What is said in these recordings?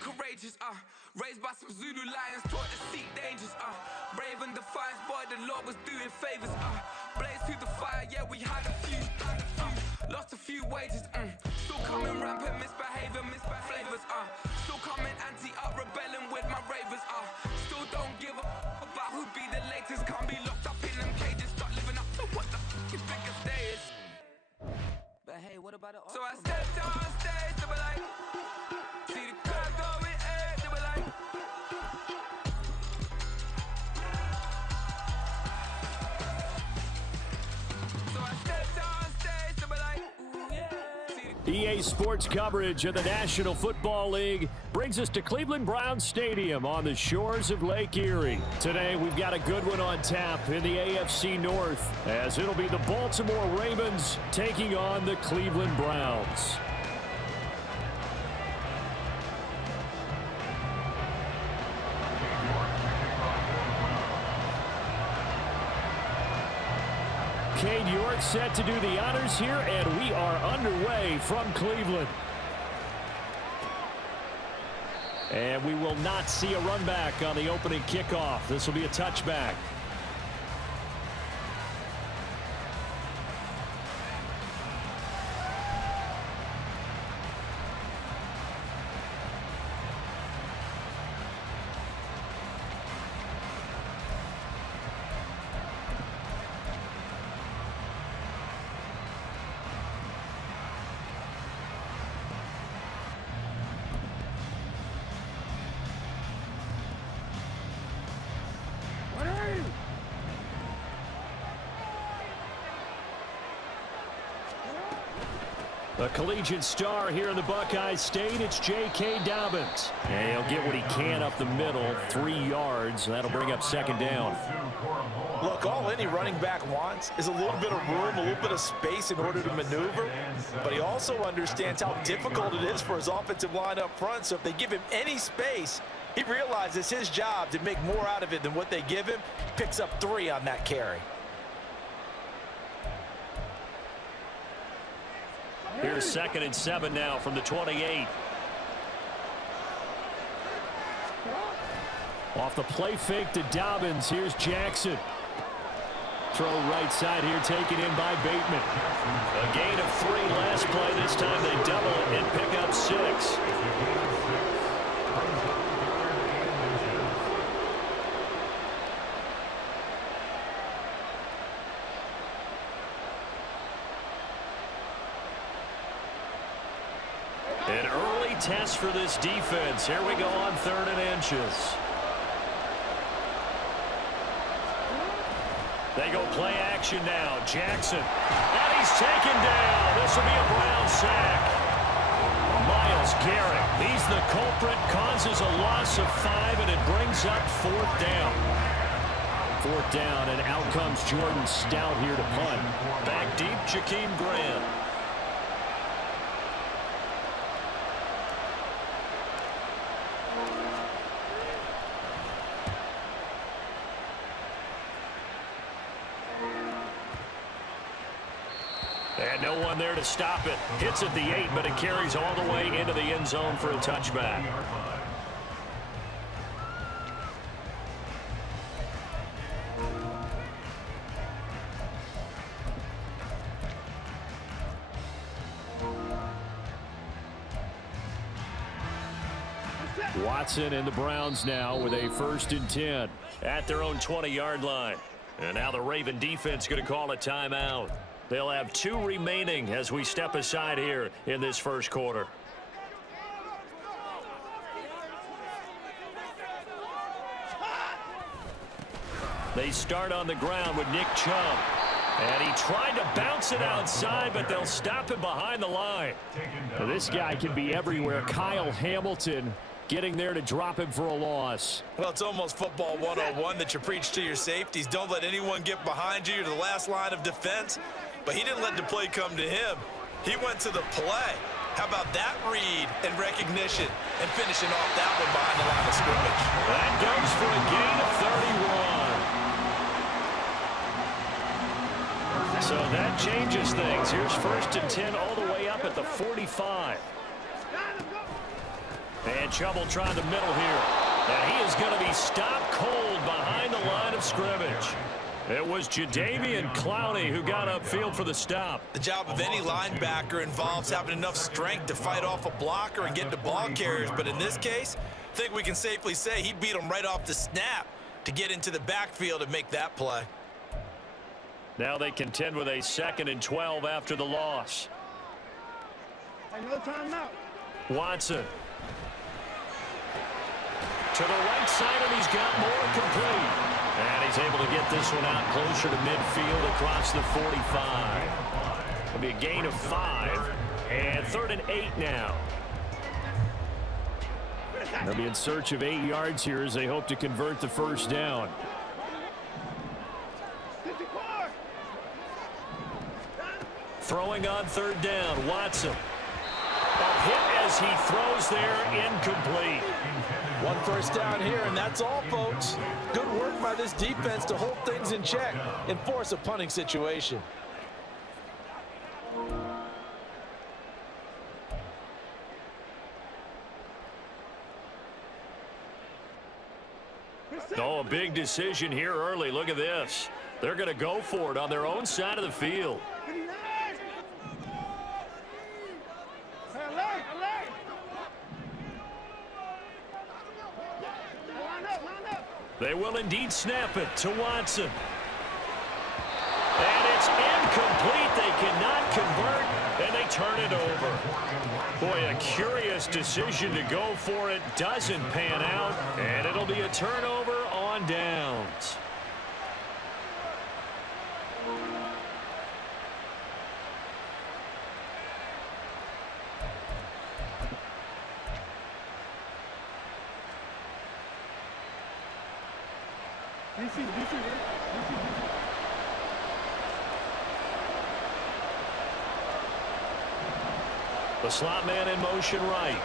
courageous, raised by some Zulu lions, taught to seek dangers, brave and defiant, boy, the Lord was doing favors, blaze through the fire, yeah, we had a few, lost a few wages, still coming rampant, misbehavior, flavors, still coming anti-up, rebelling with my ravers, still don't give a about who be the latest, can't be locked up in them cages, start living up to what the is biggest day is. But hey, what about it? So I stepped on stage, they were like, see the crowd going, they were like, so I stepped on stage, they were like, ooh, yeah. EA Sports coverage of the National Football League brings us to Cleveland Browns Stadium on the shores of Lake Erie. Today, we've got a good one on tap in the AFC North, as it'll be the Baltimore Ravens taking on the Cleveland Browns. Cade York set to do the honors here, and we are underway from Cleveland. And we will not see a run back on the opening kickoff. This will be a touchback. A collegiate star here in the Buckeye State, it's J.K. Dobbins. And he'll get what he can up the middle, 3 yards. That'll bring up second down. Look, all any running back wants is a little bit of room, a little bit of space in order to maneuver. But he also understands how difficult it is for his offensive line up front. So if they give him any space, he realizes his job to make more out of it than what they give him. Picks up 3 on that carry. Here's 2nd and 7 now from the 28. Off the play fake to Dobbins. Here's Jackson. Throw right side here taken in by Bateman. A gain of 3 last play. This time they double it and pick up 6. An early test for this defense. Here we go on 3rd and inches. They go play action now. Jackson. And he's taken down. This will be a Brown sack. Myles Garrett. He's the culprit. Causes a loss of 5, and it brings up 4th down. 4th down, and out comes Jordan Stout here to punt. Back deep, Jakeem Grant. And no one there to stop it. Hits at the 8, but it carries all the way into the end zone for a touchback. Watson and the Browns now with a 1st and 10 at their own 20-yard line. And now the Raven defense going to call a timeout. They'll have 2 remaining as we step aside here in this first quarter. They start on the ground with Nick Chubb. And he tried to bounce it outside, but they'll stop him behind the line. Well, this guy can be everywhere. Kyle Hamilton getting there to drop him for a loss. Well, it's almost football 101 that you preach to your safeties. Don't let anyone get behind you. You're the last line of defense. But he didn't let the play come to him. He went to the play. How about that read and recognition and finishing off that one behind the line of scrimmage? That goes for a gain of 31. So that changes things. Here's 1st and 10 all the way up at the 45. And trouble trying the middle here. And he is going to be stopped cold behind the line of scrimmage. It was Jadeveon Clowney who got upfield for the stop. The job of any linebacker involves having enough strength to fight off a blocker and get to ball carriers. But in this case, I think we can safely say he beat him right off the snap to get into the backfield and make that play. Now they contend with a 2nd and 12 after the loss. No timeout. Watson. To the right side, and he's got more complete. And he's able to get this one out closer to midfield across the 45. It'll be a gain of 5. And 3rd and 8 now. They'll be in search of 8 yards here as they hope to convert the first down. Throwing on 3rd down, Watson. A hit as he throws there, incomplete. 1 first down here, and that's all, folks. Good work by this defense to hold things in check and force a punting situation. Oh, a big decision here early. Look at this. They're going to go for it on their own side of the field. They will indeed snap it to Watson. And it's incomplete. They cannot convert, and they turn it over. Boy, a curious decision to go for it. Doesn't pan out, and it'll be a turnover on downs. The slot man in motion right.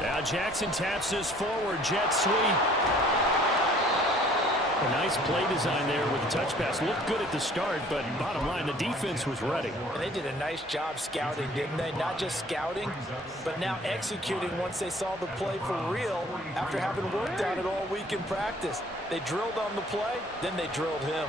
Now Jackson taps this forward, jet sweep. A nice play design there with the touch pass. Looked good at the start, but bottom line, the defense was ready. And they did a nice job scouting, didn't they? Not just scouting, but now executing once they saw the play for real after having worked on it all week in practice. They drilled on the play, then they drilled him.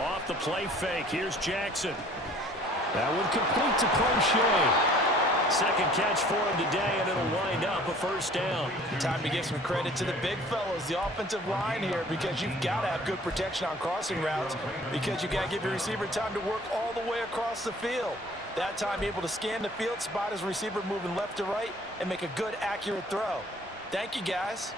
Off the play fake, here's Jackson. That one complete to Crochet. Second catch for him today, and it'll wind up a first down. Time to give some credit to the big fellows, the offensive line here, because you've got to have good protection on crossing routes, because you got to give your receiver time to work all the way across the field. That time able to scan the field, spot his receiver moving left to right, and make a good, accurate throw. Thank you, guys.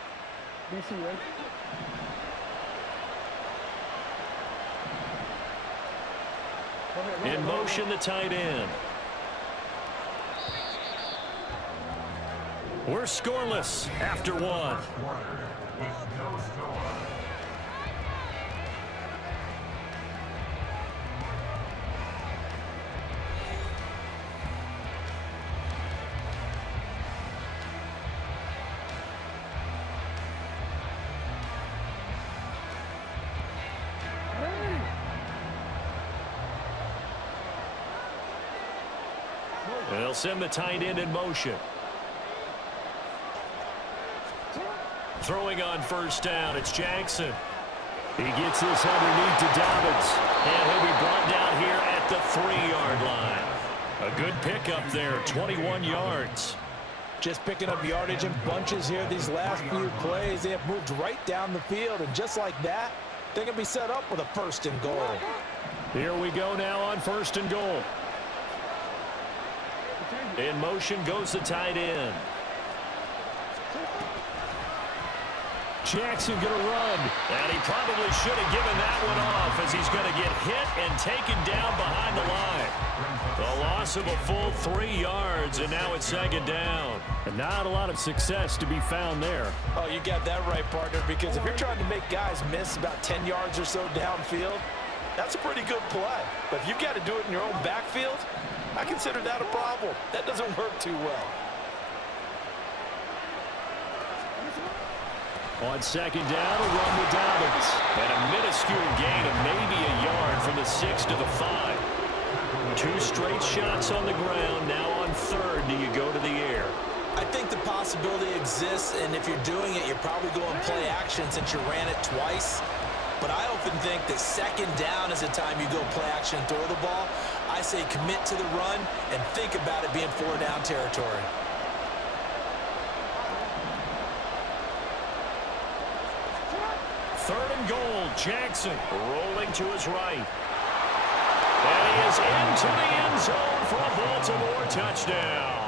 In motion, the tight end. We're scoreless after 1. They'll send the tight end in motion. Throwing on first down, it's Jackson. He gets this underneath to Dobbins. And he'll be brought down here at the 3-yard line. A good pickup there, 21 yards. Just picking up yardage in bunches here these last few plays. They have moved right down the field, and just like that, they can be set up with a 1st and goal. Here we go now on 1st and goal. In motion goes the tight end. Jackson going to run. And he probably should have given that one off as he's going to get hit and taken down behind the line. The loss of a full 3 yards, and now it's 2nd down. And not a lot of success to be found there. Oh, you got that right, partner, because if you're trying to make guys miss about 10 yards or so downfield, that's a pretty good play. But if you've got to do it in your own backfield, I consider that a problem. That doesn't work too well. On 2nd down, a run with Dobbins. And a minuscule minuscule gain of maybe a yard from the 6 to the 5. 2 straight shots on the ground. Now on third, do you go to the air? I think the possibility exists, and if you're doing it, you're probably going play action since you ran it twice. But I often think that second down is the time you go play action and throw the ball. I say commit to the run and think about it being 4-down territory. Third and goal, Jackson rolling to his right. And he is into the end zone for a Baltimore touchdown.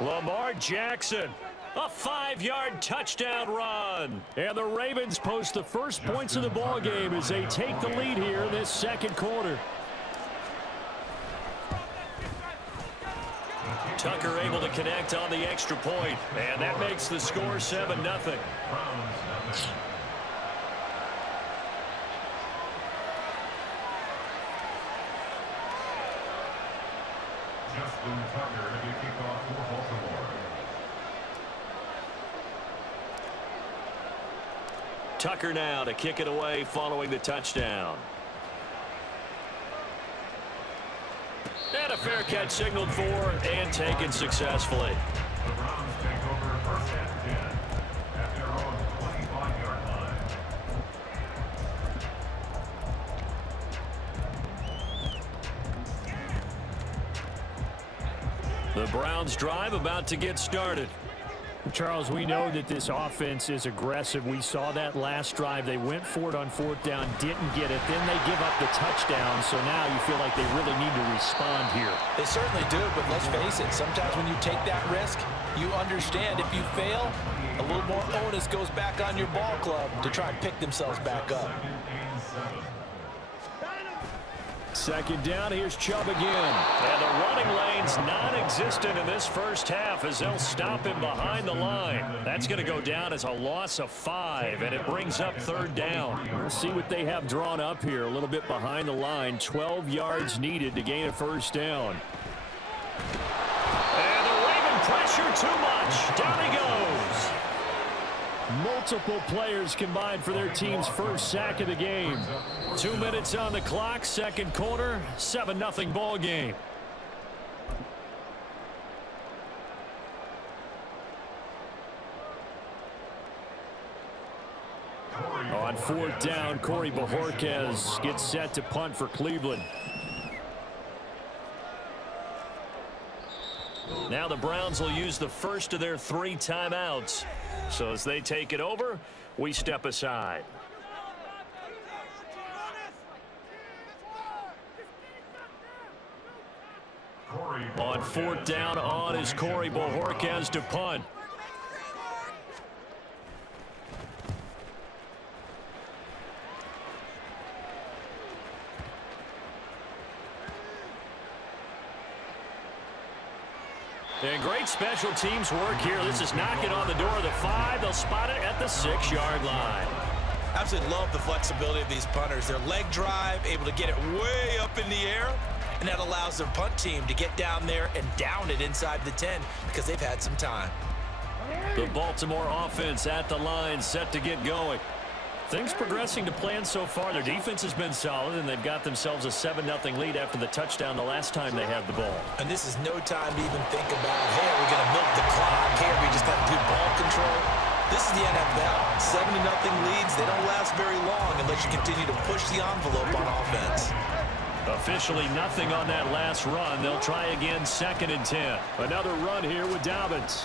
Lamar Jackson, a 5-yard touchdown run. And the Ravens post the first points of the ball game as they take the lead here in this second quarter. Tucker able to connect on the extra point, and that makes the score 7-0. Tucker now to kick it away following the touchdown. And a fair catch signaled for and taken successfully. The Browns take over first and 10 at their own 25-yard line. The Browns drive about to get started. Charles, we know that this offense is aggressive. We saw that last drive. They went for it on 4th down, didn't get it. Then they give up the touchdown, so now you feel like they really need to respond here. They certainly do, but let's face it, sometimes when you take that risk, you understand if you fail, a little more onus goes back on your ball club to try and pick themselves back up. Second down, here's Chubb again. And the running lane's non-existent in this first half as they'll stop him behind the line. That's going to go down as a loss of 5, and it brings up 3rd down. We'll see what they have drawn up here. A little bit behind the line. 12 yards needed to gain a first down. And the Raven pressure too much. Down he goes. Multiple players combined for their team's first sack of the game. 2 minutes on the clock, second quarter, 7-0 ball game. On 4th down, Corey Bojorquez gets set to punt for Cleveland. Now the Browns will use the first of their 3 timeouts. So as they take it over, we step aside. On 4th down, on is Corey Bojorquez to punt. And great special teams work here. This is knocking on the door of the 5. They'll spot it at the 6-yard line. Absolutely love the flexibility of these punters. Their leg drive, able to get it way up in the air, and that allows their punt team to get down there and down it inside the 10 because they've had some time. The Baltimore offense at the line, set to get going. Things progressing to plan so far. Their defense has been solid, and they've got themselves a 7-0 lead after the touchdown the last time they had the ball. And this is no time to even think about, hey, are we going to milk the clock? Hey, are we just going to do ball control? This is the NFL. 7-0 leads, they don't last very long unless you continue to push the envelope on offense. Officially nothing on that last run. They'll try again, 2nd and 10. Another run here with Dobbins.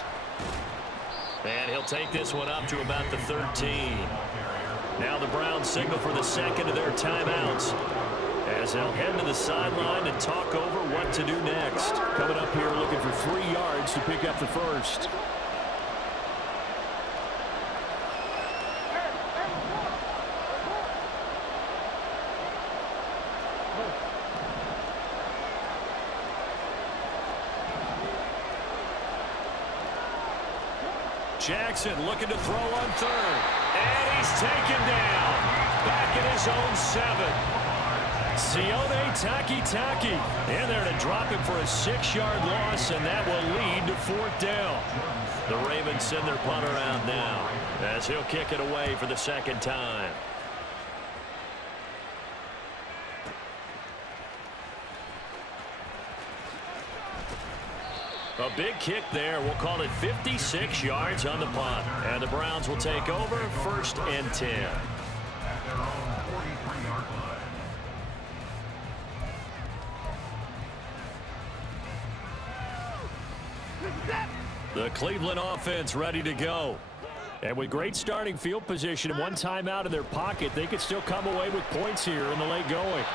And he'll take this one up to about the 13. Now the Browns signal for the second of their timeouts as they'll head to the sideline to talk over what to do next. Coming up here looking for 3 yards to pick up the first. Jackson looking to throw on 3rd. And he's taken down. Back at his own 7. Sione Takitaki in there to drop him for a 6-yard loss, and that will lead to 4th down. The Ravens send their punter out now as he'll kick it away for the second time. A big kick there. We'll call it 56 yards on the punt. And the Browns will take over 1st and 10. At their own 43-yard line. The Cleveland offense ready to go. And with great starting field position and one timeout in their pocket, they could still come away with points here in the late going.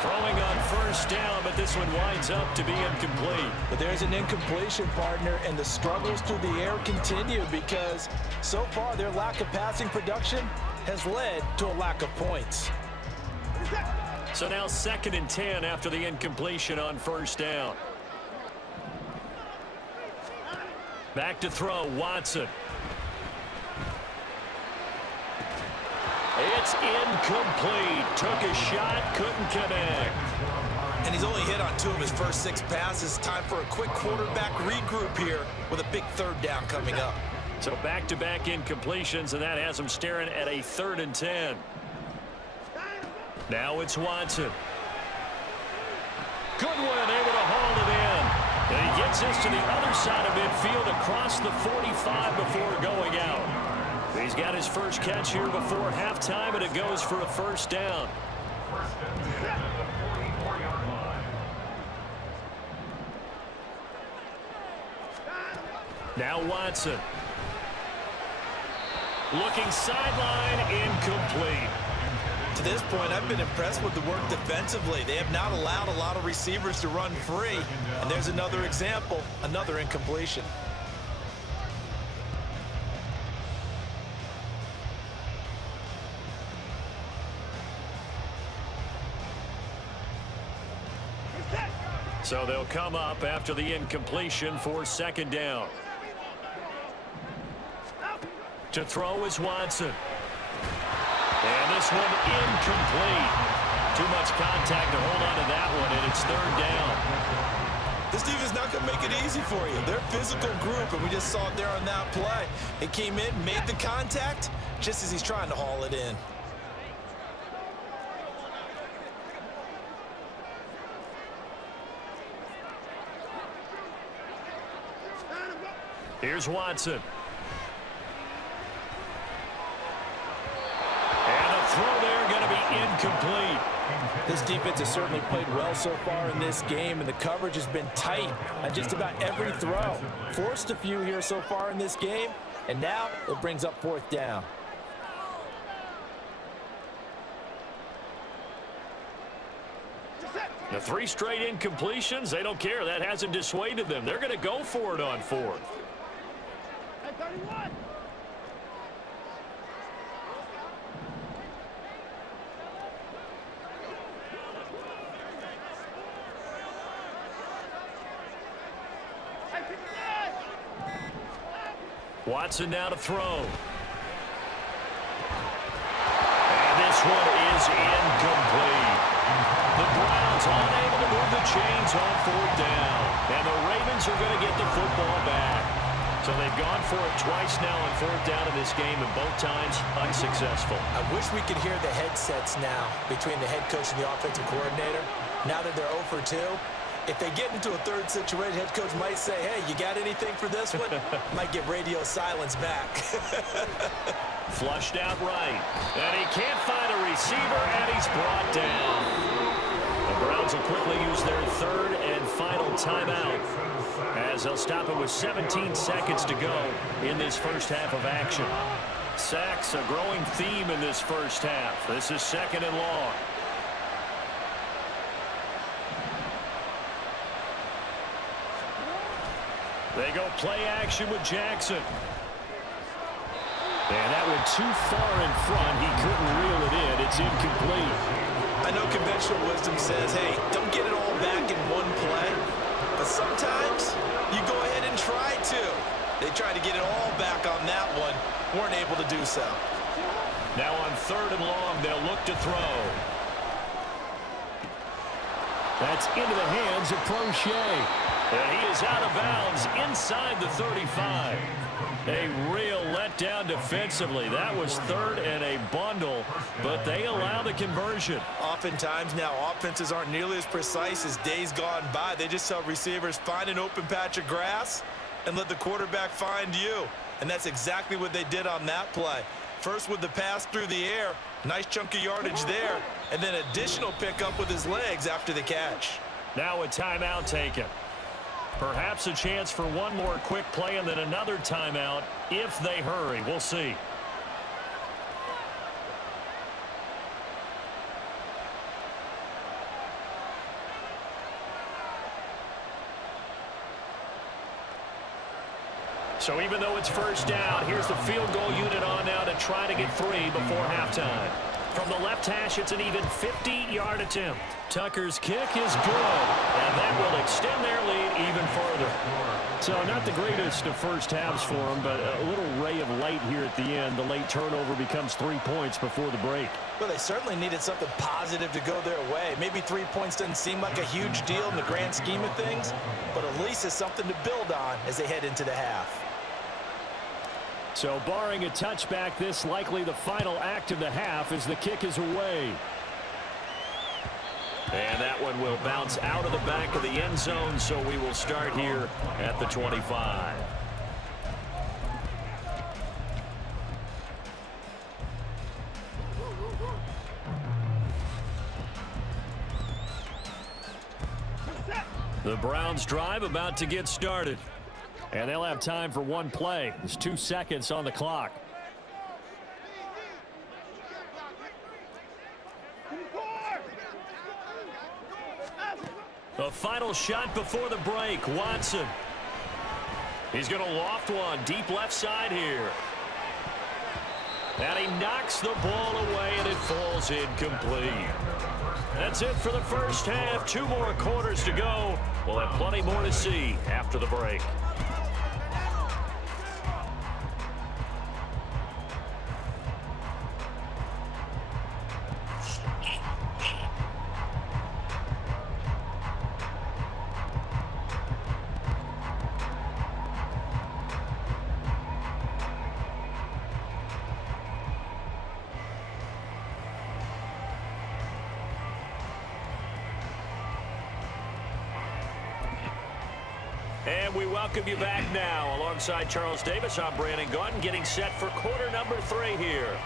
Throwing on 1st down, but this one winds up to be incomplete. But there's an incompletion, partner, and the struggles through the air continue because so far their lack of passing production has led to a lack of points. So now 2nd and 10 after the incompletion on 1st down. Back to throw, Watson. It's incomplete. Took a shot, couldn't connect. And he's only hit on 2 of his first 6 passes. Time for a quick quarterback regroup here with a big 3rd down coming up. So back-to-back incompletions, and that has him staring at a 3rd and 10. Now it's Watson. Goodwin able to haul it in. And he gets this to the other side of midfield across the 45 before going out. He's got his first catch here before halftime, and it goes for a 1st down. 1st and 10 at the 44-yard line. Now Watson. Looking sideline, incomplete. To this point, I've been impressed with the work defensively. They have not allowed a lot of receivers to run free. And there's another example, another incompletion. So they'll come up after the incompletion for 2nd down. To throw is Watson. And this one incomplete. Too much contact to hold on to that one, and it's 3rd down. This defense not going to make it easy for you. They're a physical group, and we just saw it there on that play. It came in, made the contact, just as he's trying to haul it in. Here's Watson. And a throw there going to be incomplete. This defense has certainly played well so far in this game, and the coverage has been tight on just about every throw. Forced a few here so far in this game, and now it brings up 4th down. The 3 straight incompletions, they don't care. That hasn't dissuaded them. They're going to go for it on 4th. At 31. Watson now to throw. And this one is incomplete. The Browns unable to move the chains on 4th down. And the Ravens are going to get the football back. So they've gone for it twice now on 4th down in this game, and both times unsuccessful. I wish we could hear the headsets now between the head coach and the offensive coordinator. Now that they're 0 for 2, if they get into a 3rd situation, head coach might say, hey, you got anything for this one? Might get radio silence back. Flushed out right. And he can't find a receiver, and he's brought down. The Browns will quickly use their 3rd and final timeout, as they'll stop it with 17 seconds to go in this first half of action. Sacks, a growing theme in this first half. This is 2nd and long. They go play action with Jackson. And that went too far in front. He couldn't reel it in. It's incomplete. I know conventional wisdom says, hey, don't get it all back in one play. But sometimes you go ahead and try to. They tried to get it all back on that one. Weren't able to do so. Now on 3rd and long, they'll look to throw. That's into the hands of Crochet. And he is out of bounds inside the 35. A real letdown defensively. That was third and a bundle, but they allow the conversion. Oftentimes now, offenses aren't nearly as precise as days gone by. They just tell receivers, find an open patch of grass and let the quarterback find you. And that's exactly what they did on that play. First with the pass through the air, nice chunk of yardage there, and then additional pickup with his legs after the catch. Now a timeout taken. Perhaps a chance for one more quick play and then another timeout if they hurry. We'll see. So even though it's first down, here's the field goal unit on now to try to get 3 before halftime. From the left hash, it's an even 50-yard attempt. Tucker's kick is good, and that will extend their lead even further. So not the greatest of first halves for them, but a little ray of light here at the end. The late turnover becomes 3 points before the break. Well, they certainly needed something positive to go their way. Maybe 3 points doesn't seem like a huge deal in the grand scheme of things, but at least it's something to build on as they head into the half. So barring a touchback, this likely the final act of the half as the kick is away. And that one will bounce out of the back of the end zone, so we will start here at the 25. The Browns drive about to get started. And they'll have time for one play. There's 2 seconds on the clock. The final shot before the break. Watson. He's going to loft one deep left side here. And he knocks the ball away, and it falls incomplete. That's it for the first half. 2 more quarters to go. We'll have plenty more to see after the break. And we welcome you back now. Alongside Charles Davis, I'm Brandon Gaudin, getting set for quarter number 3 here.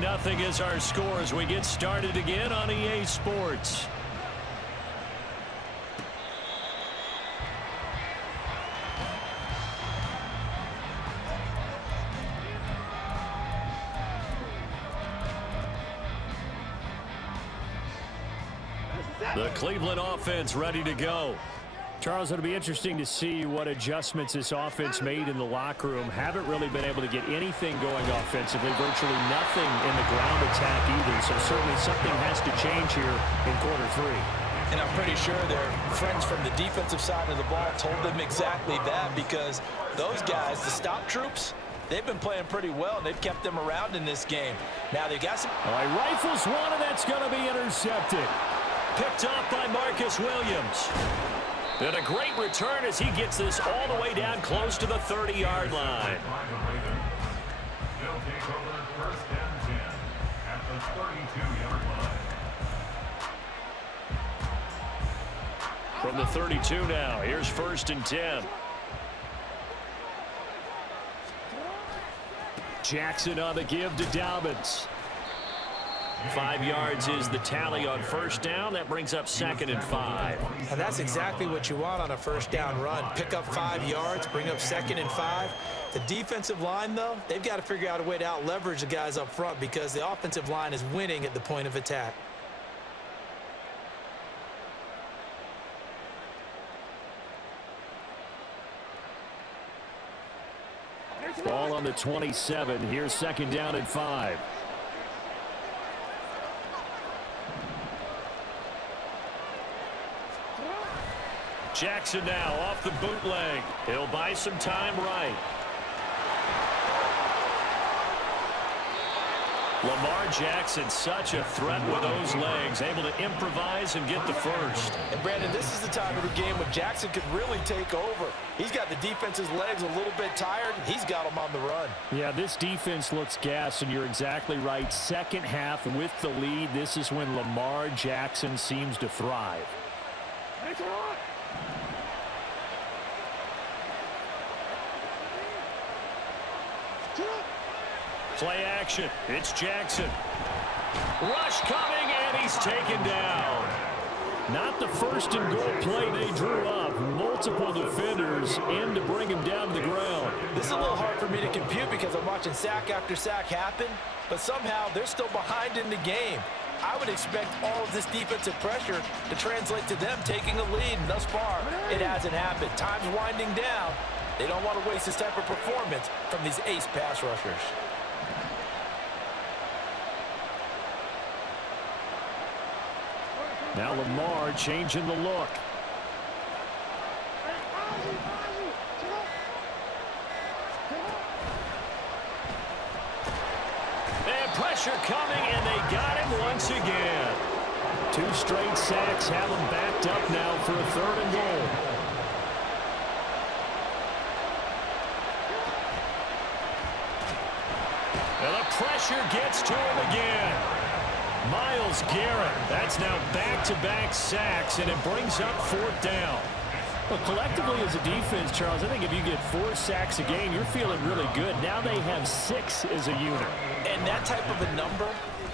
Nothing is our score as we get started again on EA Sports. The Cleveland offense ready to go. Charles, it'll be interesting to see what adjustments this offense made in the locker room. Haven't really been able to get anything going offensively, virtually nothing in the ground attack either. So certainly something has to change here in quarter 3. And I'm pretty sure their friends from the defensive side of the ball told them exactly that, because those guys, the stop troops, they've been playing pretty well. They've kept them around in this game. Now they got some. All right, rifles one, and that's going to be intercepted. Picked off by Marcus Williams. And a great return as he gets this all the way down close to the 30-yard line. They'll take over first and 10 at the 32-yard line. From the 32 now, here's first and 10. Jackson on the give to Dobbins. 5 yards is the tally on first down. That brings up 2nd and 5. And that's exactly what you want on a first down run. Pick up 5 yards, bring up 2nd and 5. The defensive line, though, they've got to figure out a way to out-leverage the guys up front because the offensive line is winning at the point of attack. Ball on the 27. Here's second down and 5. Jackson now off the bootleg. He'll buy some time right. Lamar Jackson, such a threat with those legs, able to improvise and get the first. And Brandon, this is the time of the game when Jackson could really take over. He's got the defense's legs a little bit tired. He's got them on the run. Yeah, this defense looks gassed, and you're exactly right. Second half with the lead, this is when Lamar Jackson seems to thrive. Play action. It's Jackson. Rush coming, and he's taken down. Not the first and goal play they drew up. Multiple defenders in to bring him down to the ground. This is a little hard for me to compute because I'm watching sack after sack happen, but somehow they're still behind in the game. I would expect all of this defensive pressure to translate to them taking a lead, and thus far, it hasn't happened. Time's winding down. They don't want to waste this type of performance from these ace pass rushers. Now Lamar changing the look. And pressure coming, and they got him once again. 2 straight sacks have him backed up now for a 3rd and goal. And the pressure gets to him again. Myles Garrett, that's now back-to-back sacks, and it brings up 4th down. Well, collectively as a defense, Charles, I think if you get 4 sacks a game, you're feeling really good. Now they have 6 as a unit. And that type of a number,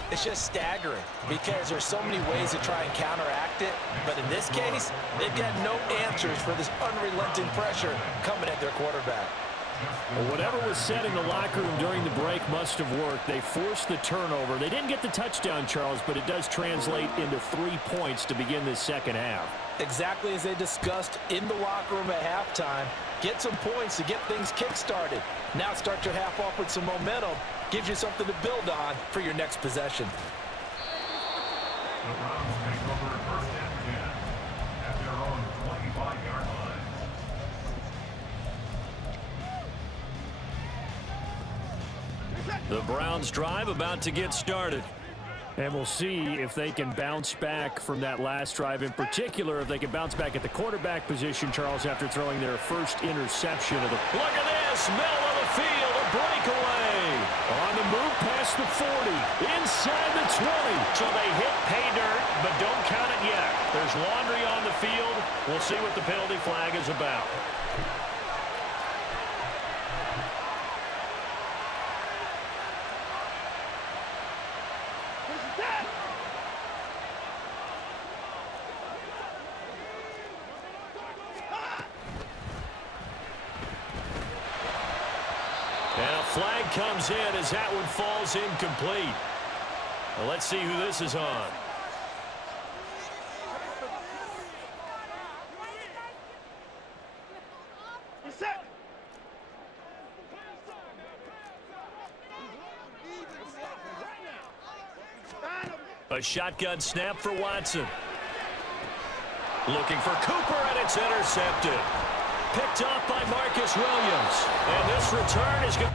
it's just staggering because there's so many ways to try and counteract it. But in this case, they've got no answers for this unrelenting pressure coming at their quarterback. Well, whatever was said in the locker room during the break must have worked. They forced the turnover. They didn't get the touchdown, Charles, but it does translate into 3 points to begin this second half. Exactly as they discussed in the locker room at halftime. Get some points to get things kick-started. Now start your half off with some momentum. Gives you something to build on for your next possession. The Browns take over first and 10 at their own 25-yard line. The Browns drive about to get started. And we'll see if they can bounce back from that last drive. In particular, if they can bounce back at the quarterback position, Charles, after throwing their first interception of the... Look at this, middle of the field, a breakaway. On the move past the 40, inside the 20. So they hit pay dirt, but don't count it yet. There's laundry on the field. We'll see what the penalty flag is about. And a flag comes in as that one falls incomplete. Well, let's see who this is on. A shotgun snap for Watson. Looking for Cooper, and it's intercepted. Picked off by Marcus Williams. And this return is good.